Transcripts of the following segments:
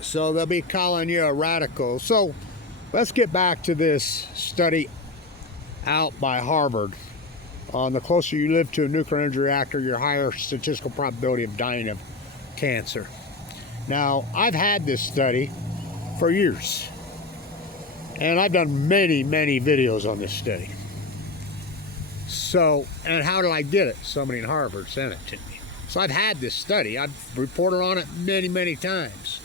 So they'll be calling you a radical. So let's get back to this study out by Harvard on the closer you live to a nuclear energy reactor, your higher statistical probability of dying of cancer. Now, I've had this study for years, and I've done many videos on this study. So, and how did I get it? Somebody in Harvard sent it to me. So I've had this study. I've reported on it many times.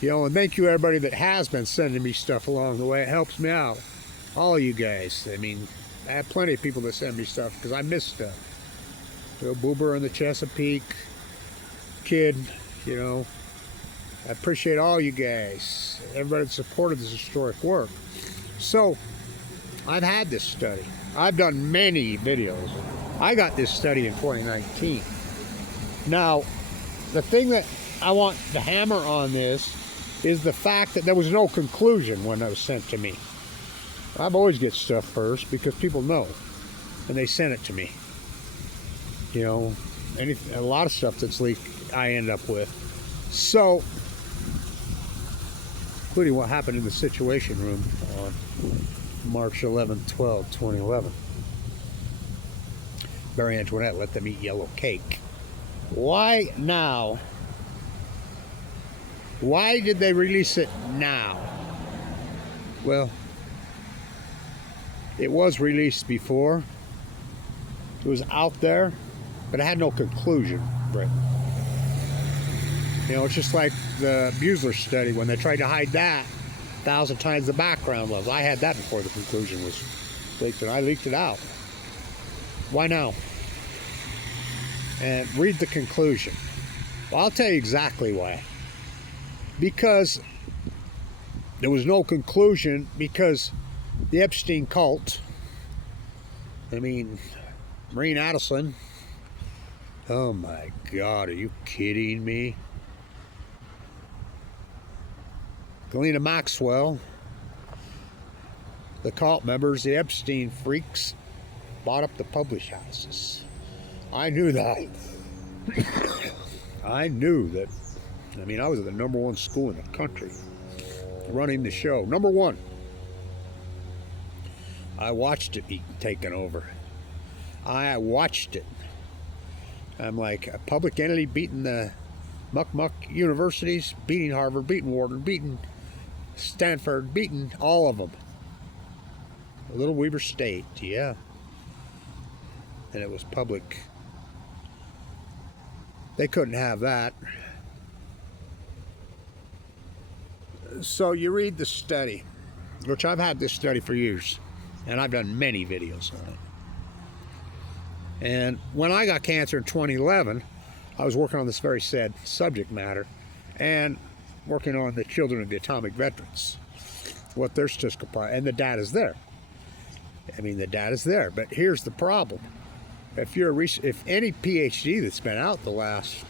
You know, and thank you everybody that has been sending me stuff along the way. It helps me out. All you guys. I mean, I have plenty of people that send me stuff because I miss stuff. Bill Boober in the Chesapeake kid, you know. I appreciate all you guys, everybody that supported this historic work. So, I've had this study. I've done many videos. I got this study in 2019. Now, the thing that I want to hammer on this is the fact that there was no conclusion when it was sent to me. I've always get stuff first because people know, and they send it to me. You know, a lot of stuff that's leaked, I end up with. So, including what happened in the Situation Room on March 11, 12, 2011. Marie Antoinette let them eat yellow cake. Why now? Why did they release it now? Well, it was released before. It was out there, but it had no conclusion, Britt. You know, it's just like the Buesler study when they tried to hide that 1,000 times the background levels. I had that before the conclusion was leaked, and I leaked it out. Why now? And read the conclusion. Well, I'll tell you exactly why. Because there was no conclusion, because the Epstein cult, I mean, Maureen Adelson, oh my God, are you kidding me? Galena Maxwell, the cult members, the Epstein freaks, bought up the publish houses. I knew that. I knew that. I mean, I was at the #1 school in the country, running the show. #1. I watched it be taken over. I watched it. I'm like, a public entity beating the muck universities, beating Harvard, beating Wharton, beating Stanford, beating all of them. Little Weber State, yeah. And it was public. They couldn't have that. So you read the study, which I've had this study for years, and I've done many videos on it. And when I got cancer in 2011, I was working on this very sad subject matter, and working on the children of the atomic veterans, what their statistical probability, and the data's there. I mean, the data's there, but here's the problem. If any PhD that's been out the last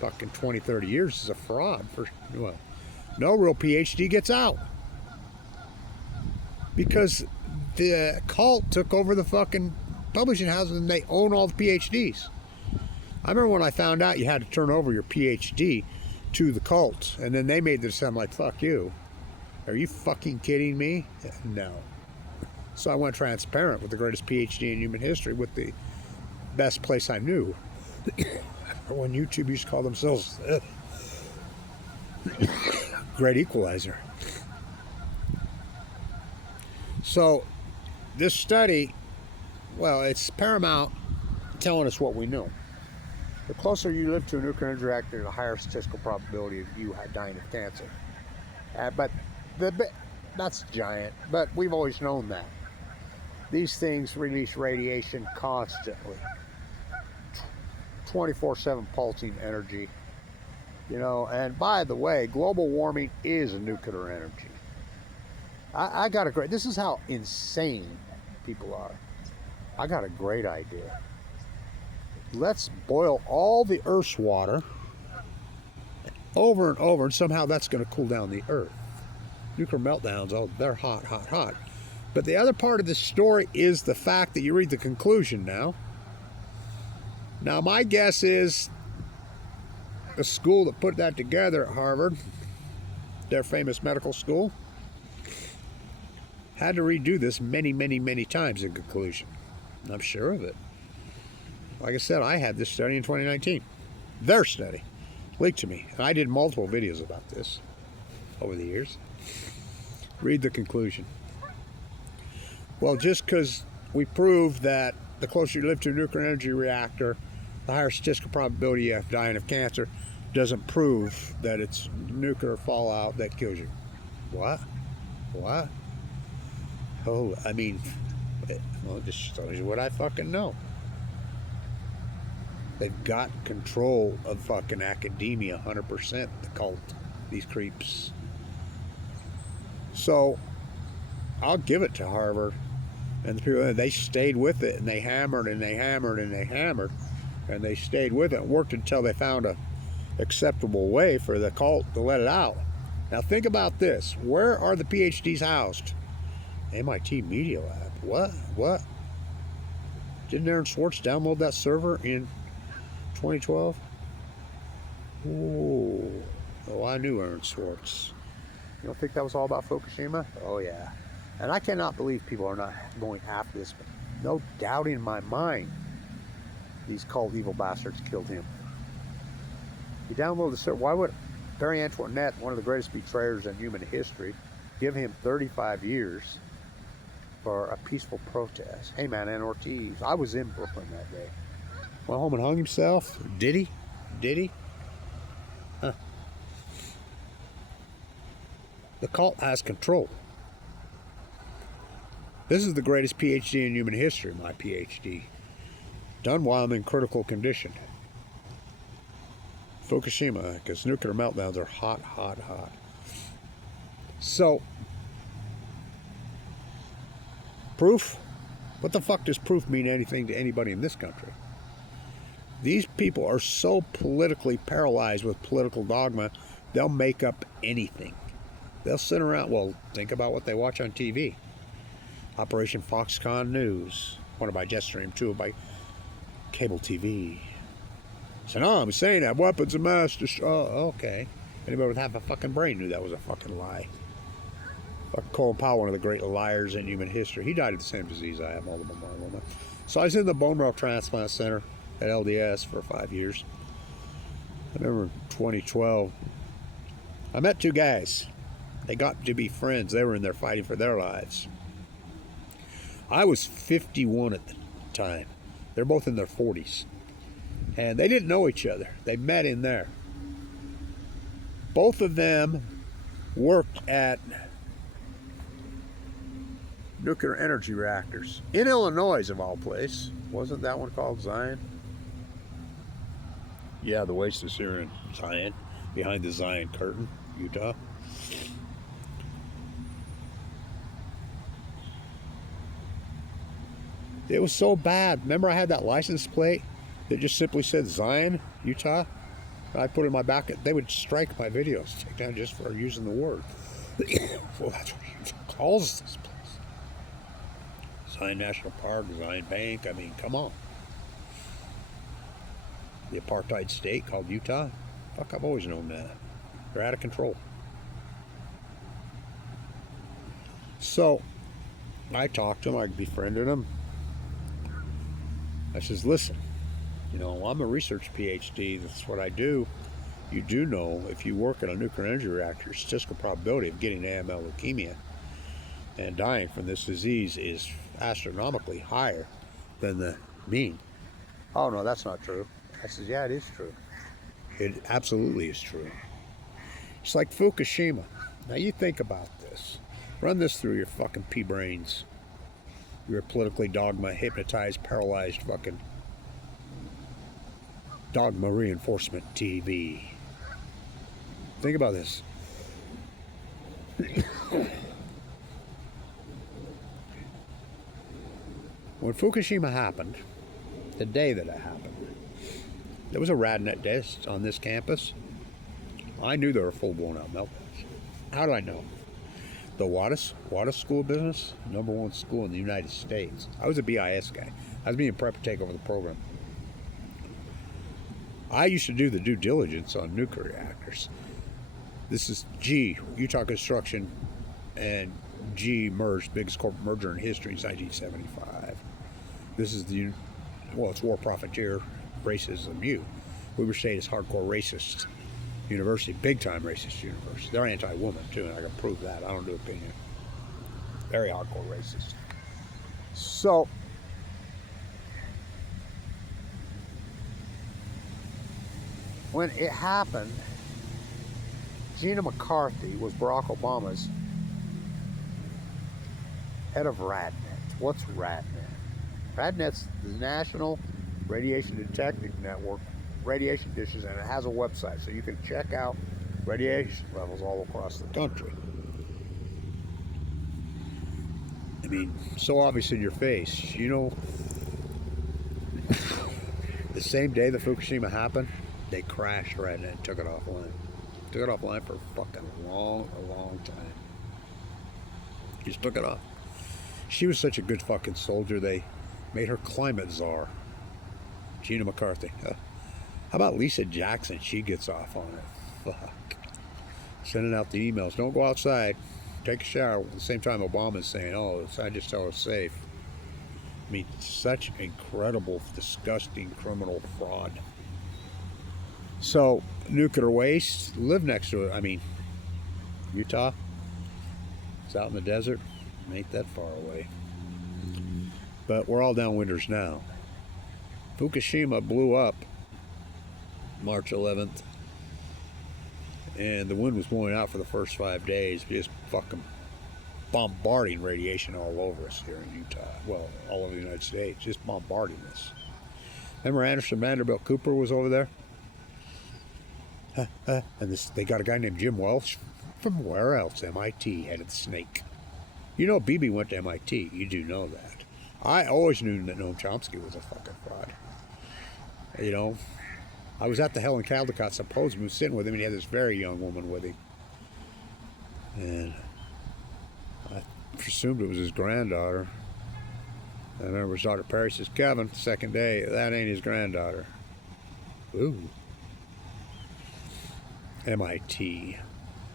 fucking 20, 30 years is a fraud, well, no real PhD gets out. Because the cult took over the fucking publishing houses and they own all the PhDs. I remember when I found out you had to turn over your PhD to the cult, and then they made this, I'm like, fuck you. Are you fucking kidding me? No. So I went transparent with the greatest PhD in human history with the best place I knew. When YouTube used to call themselves Great Equalizer. So this study, well, it's paramount telling us what we know. The closer you live to a nuclear energy reactor, the higher statistical probability of you dying of cancer. But that's giant, but we've always known that. These things release radiation constantly. 24/7 pulsing energy. You know, and by the way, global warming is a nuclear energy. I got a great, this is how insane people are. I got a great idea. Let's boil all the Earth's water over and over, and somehow that's going to cool down the Earth. Nuclear meltdowns, oh, they're hot. But the other part of this story is the fact that you read the conclusion now. Now, my guess is the school that put that together at Harvard, their famous medical school, had to redo this many, many, many times in conclusion. I'm sure of it. Like I said, I had this study in 2019. Their study leaked to me. And I did multiple videos about this over the years. Read the conclusion. Well, just because we proved that the closer you live to a nuclear energy reactor, the higher statistical probability you have dying of cancer, doesn't prove that it's nuclear fallout that kills you. What? What? Oh, I mean, well, this tells you what I fucking know. They've got control of fucking academia 100%, the cult, these creeps. So, I'll give it to Harvard and the people, they stayed with it, and they hammered and they hammered and they hammered, and they stayed with it and worked until they found a acceptable way for the cult to let it out. Now think about this. Where are the PhDs housed? MIT Media Lab. What? Didn't Aaron Swartz download that server in 2012? Oh, I knew Aaron Swartz. You don't think that was all about Fukushima? Oh yeah. And I cannot believe people are not going after this, but no doubt in my mind these cult evil bastards killed him. He downloaded the server. Why would Barry Antoinette, one of the greatest betrayers in human history, give him 35 years for a peaceful protest? Hey man, and Ortiz, I was in Brooklyn that day. Went home and hung himself? Did he? Did he? Huh. The cult has control. This is the greatest PhD in human history, my PhD. Done while I'm in critical condition. Fukushima, because nuclear meltdowns are hot, hot, hot. So, proof? What the fuck does proof mean anything to anybody in this country? These people are so politically paralyzed with political dogma, they'll make up anything. They'll sit around, well, think about what they watch on TV. Operation Foxconn News, one by Jetstream, two by cable TV. Saddam Hussein had weapons of mass destruction. Oh, okay. Anybody with half a fucking brain knew that was a fucking lie. Fucking Colin Powell, one of the great liars in human history. He died of the same disease I have, multiple myeloma. So I was in the bone marrow transplant center at LDS for 5 years. I remember in 2012, I met two guys. They got to be friends. They were in there fighting for their lives. I was 51 at the time. They're both in their 40s. And they didn't know each other. They met in there. Both of them worked at nuclear energy reactors. In Illinois, of all places. Wasn't that one called Zion? Yeah, the waste is here in Zion. Behind the Zion curtain, Utah. It was so bad. Remember I had that license plate that just simply said Zion, Utah? I put it in my back. They would strike my videos, take down just for using the word. Well, that's what Utah calls this place. Zion National Park, Zion Bank. I mean, come on. The apartheid state called Utah? Fuck, I've always known that. They're out of control. So, I talked to him. I befriended him. I says, listen, you know, I'm a research PhD. That's what I do. You do know if you work in a nuclear energy reactor, statistical probability of getting AML leukemia and dying from this disease is astronomically higher than the mean. Oh, no, that's not true. I says, yeah, it is true. It absolutely is true. It's like Fukushima. Now you think about this. Run this through your fucking pea brains. You're politically dogma, hypnotized, paralyzed fucking dogma reinforcement TV. Think about this. When Fukushima happened, the day that it happened, there was a radnet test on this campus. I knew there were full-blown out meltdowns. How did I know? The Wattis School of Business, #1 school in the United States. I was a BIS guy. I was being prepped to take over the program. I used to do the due diligence on nuclear reactors. This is G, Utah Construction, and G merged, biggest corporate merger in history since 1975. This is the, well, it's war profiteer racism U. Weber State is hardcore racist university, big time racist university. They're anti-woman too, and I can prove that. I don't do opinion. Very hardcore racist. So, when it happened, Gina McCarthy was Barack Obama's head of RadNet. What's RadNet? RadNet's the National Radiation Detecting Network, radiation dishes, and it has a website so you can check out radiation levels all across the country. I mean, so obvious in your face. You know, the same day the Fukushima happened, they crashed RadNet and took it offline. Took it offline for a fucking long time. Just took it off. She was such a good fucking soldier, they made her climate czar. Gina McCarthy. How about Lisa Jackson? She gets off on it. Fuck. Sending out the emails. Don't go outside. Take a shower. At the same time, Obama's saying, oh, I just tell her it's safe. I mean, such incredible, disgusting criminal fraud. So, nuclear waste, live next to it. I mean, Utah, it's out in the desert. Ain't that far away. But we're all downwinders now. Fukushima blew up March 11th. And the wind was blowing out for the first 5 days, just fucking bombarding radiation all over us here in Utah. Well, all over the United States, just bombarding us. Remember Anderson Vanderbilt Cooper was over there? And they got a guy named Jim Welch from where else? MIT, headed the snake. You know, BB went to MIT. You do know that. I always knew that Noam Chomsky was a fucking fraud. You know, I was at the Helen Caldecott symposium, was sitting with him, and he had this very young woman with him. And I presumed it was his granddaughter. And then it was Dr. Perry says, Kevin, second day, that ain't his granddaughter. Ooh. MIT.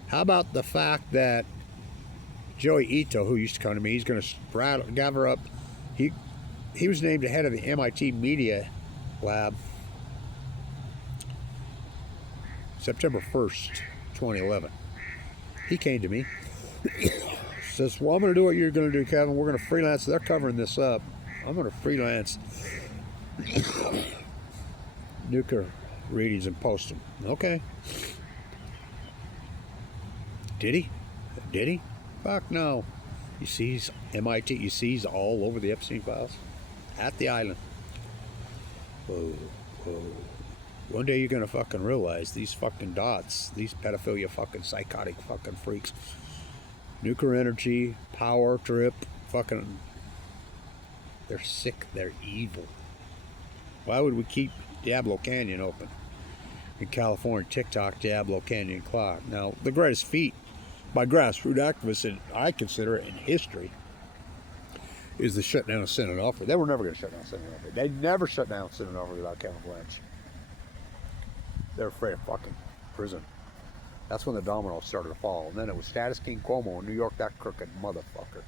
How about the fact that Joey Ito, who used to come to me, he's going to gather up. He was named the head of the MIT Media Lab September 1st, 2011. He came to me. Says, well, I'm going to do what you're going to do, Kevin. We're going to freelance. They're covering this up. I'm going to freelance nuclear readings and post them. Okay. Did he? Did he? Fuck no. You see, he's MIT. You see, he's all over the Epstein files at the island. Whoa, whoa. One day you're gonna fucking realize these fucking dots, these pedophilia fucking psychotic fucking freaks, nuclear energy, power trip, fucking, they're sick, they're evil. Why would we keep Diablo Canyon open in California? TikTok, Diablo Canyon clock. Now, the greatest feat by grassroots activists, and I consider it in history, is the shutdown of Senate Offer. They were never going to shut down Senate Offer. They never shut down Senate Offer without Kevin Blanch. They're afraid of fucking prison. That's when the dominoes started to fall. And then it was Status King Cuomo in New York, that crooked motherfucker,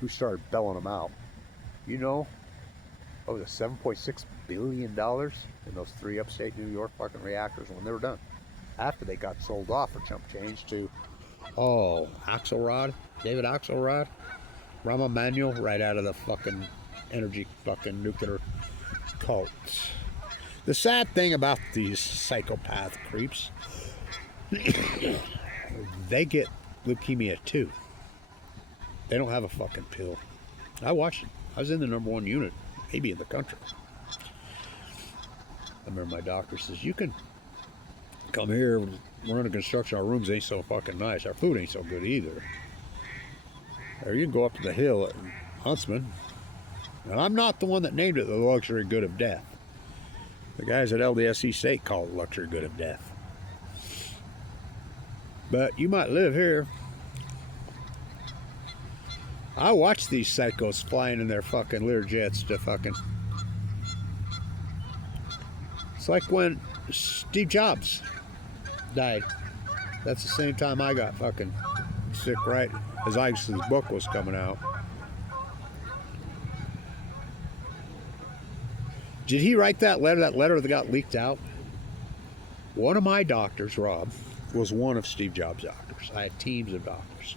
who started belling them out. You know, what was it, $7.6 billion in those 3 upstate New York fucking reactors when they were done. After they got sold off for chump change to, Axelrod, David Axelrod, Rahm Emanuel, right out of the fucking energy fucking nuclear cults. The sad thing about these psychopath creeps, they get leukemia too. They don't have a fucking pill. I watched it. I was in the #1 unit, maybe in the country. I remember my doctor says, you can come here, we're under construction, our rooms ain't so fucking nice, our food ain't so good either. Or you can go up to the hill at Huntsman, and I'm not the one that named it the luxury good of death. The guys at LDSC State call it luxury good of death. But you might live here. I watch these psychos flying in their fucking Learjets to fucking... It's like when Steve Jobs died. That's the same time I got fucking sick, right as Isaacs's book was coming out. Did he write that letter? That letter that got leaked out? One of my doctors, Rob, was one of Steve Jobs' doctors. I had teams of doctors.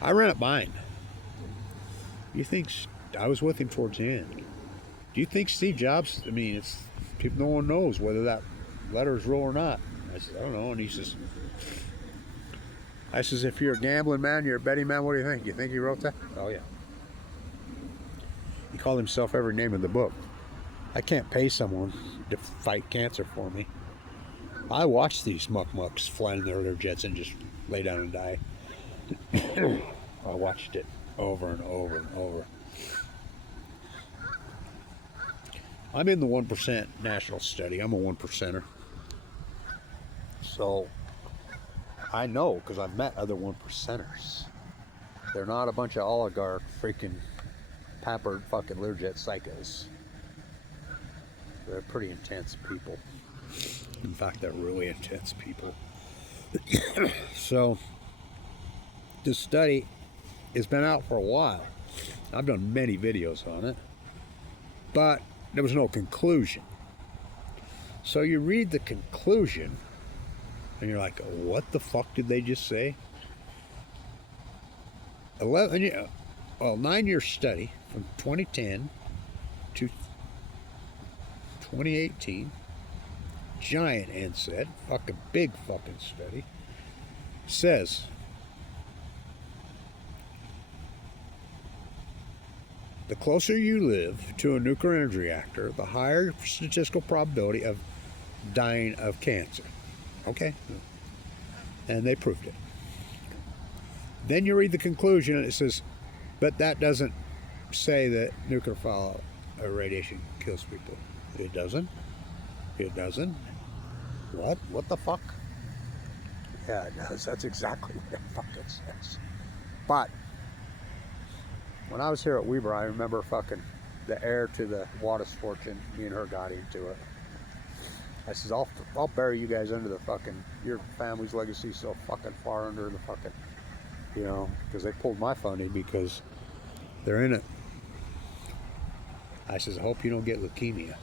I ran it by him. You think I was with him towards the end? Do you think Steve Jobs? I mean, it's people. No one knows whether that letter is real or not. I said, I don't know. And he says, if you're a gambling man, you're a betting man. What do you think? You think he wrote that? Oh yeah. He called himself every name in the book. I can't pay someone to fight cancer for me. I watch these mucks flying in their jets and just lay down and die. I watched it over and over and over. I'm in the 1% national study. I'm a 1%er. So I know because I've met other 1%ers. They're not a bunch of oligarch freaking pampered fucking Learjet psychos. They're pretty intense people. In fact, they're really intense people. So this study has been out for a while. I've done many videos on it, but there was no conclusion. So you read the conclusion and you're like, what the fuck did they just say? 9-year study from 2010 to 2018, giant NSAID, fucking big fucking study, says the closer you live to a nuclear energy reactor, the higher statistical probability of dying of cancer. Okay? And they proved it. Then you read the conclusion and it says, but that doesn't say that nuclear fallout or radiation kills people. It doesn't. It doesn't. What? What the fuck? Yeah, it does. That's exactly what it fucking says. But when I was here at Weber, I remember fucking the heir to the Wattis fortune. Me and her got into it. I says, I'll bury you guys under the fucking, your family's legacy so fucking far under the fucking, you know, because they pulled my funding because they're in it. I says, I hope you don't get leukemia.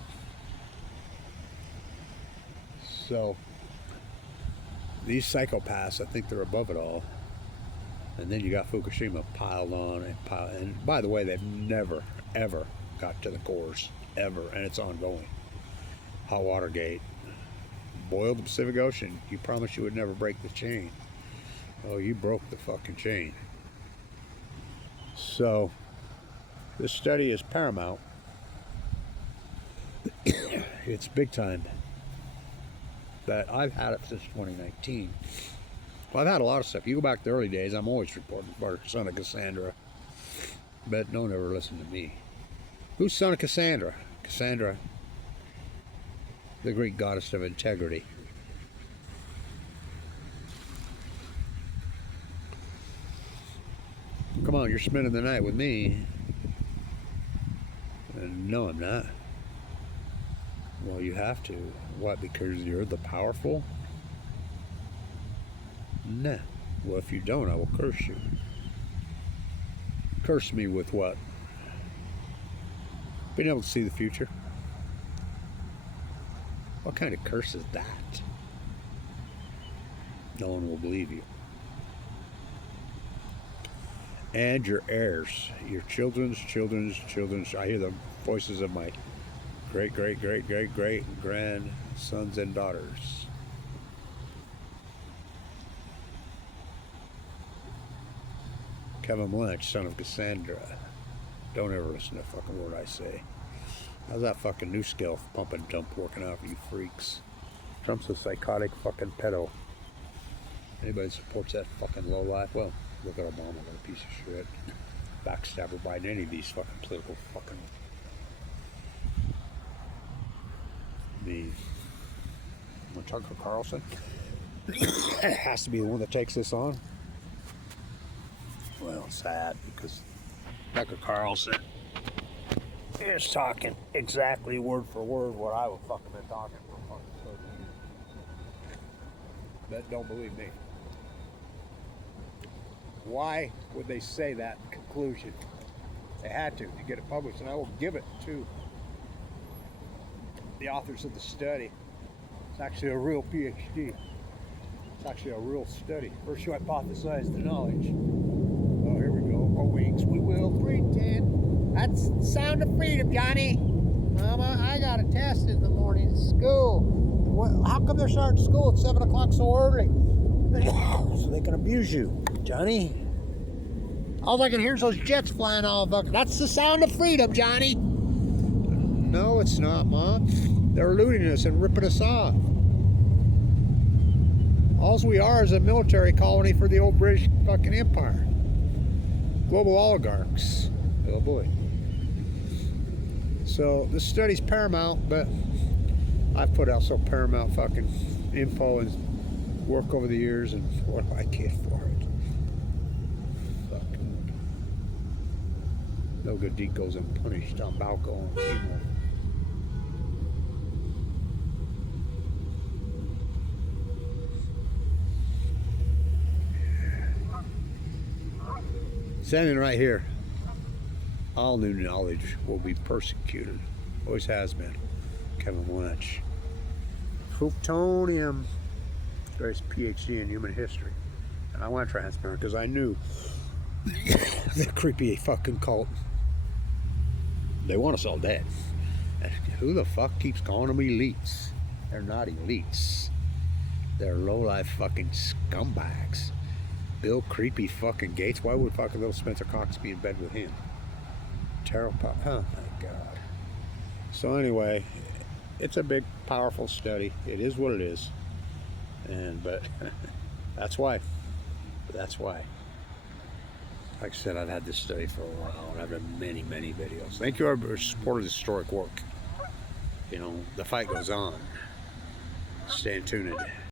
So these psychopaths, I think they're above it all. And then you got Fukushima piled on and piled. And by the way, they've never, ever got to the cores, ever. And it's ongoing. Hot water gate. Boiled the Pacific Ocean. You promised you would never break the chain. Oh, you broke the fucking chain. So this study is paramount. It's big time. But I've had it since 2019. Well, I've had a lot of stuff. You go back to the early days, I'm always reporting about son of Cassandra. But don't ever listen to me. Who's son of Cassandra? Cassandra, the Greek goddess of integrity. Come on, you're spending the night with me. No, I'm not. Well, you have to. What, because you're the powerful? Nah. Well, if you don't, I will curse you. Curse me with what? Being able to see the future. What kind of curse is that? No one will believe you. And your heirs, your children's children's children's. I hear the voices of my great, great, great, great, great grandsons and daughters. Kevin Lynch, son of Cassandra. Don't ever listen to a fucking word I say. How's that fucking new scale pump and dump working out for you freaks? Trump's a psychotic fucking pedo. Anybody that supports that fucking lowlife, well, look at Obama, what a piece of shit. Backstabber Biden, any of these fucking political fucking... Tucker Carlson has to be the one that takes this on. Well, sad because Tucker Carlson is talking exactly word for word what I would fucking been talking for fucking 30 years. that don't believe me. Why would they say that conclusion? They had to get it published, and I will give it to the authors of the study. It's actually a real PhD. It's actually a real study. First you hypothesize the knowledge. Oh, here we go. Oh, wings. We will pretend. That's the sound of freedom, Johnny. Mama, I got a test in the morning at school. What, how come they're starting school at 7 o'clock so early? So they can abuse you, Johnny. All I can hear is those jets flying all over. That's the sound of freedom, Johnny. No, it's not, Mom. They're looting us and ripping us off. All we are is a military colony for the old British fucking empire. Global oligarchs. Oh boy. So this study's paramount, but I've put out so paramount fucking info and work over the years, and what do I get for it? Fucking no good deed goes unpunished on Balco and Timo. Standing right here, all new knowledge will be persecuted. Always has been. Kevin Lynch. Plutonium. Greatest PhD in human history. And I went transparent because I knew the creepy fucking cult. They want us all dead. Who the fuck keeps calling them elites? They're not elites. They're low-life fucking scumbags. Bill creepy fucking Gates. Why would fucking little Spencer Cox be in bed with him? Terrell Pop. Oh my God. So anyway, it's a big, powerful study. It is what it is. But that's why. That's why. Like I said, I've had this study for a while, and I've done many, many videos. Thank you for supporting historic work. You know, the fight goes on. Stay tuned.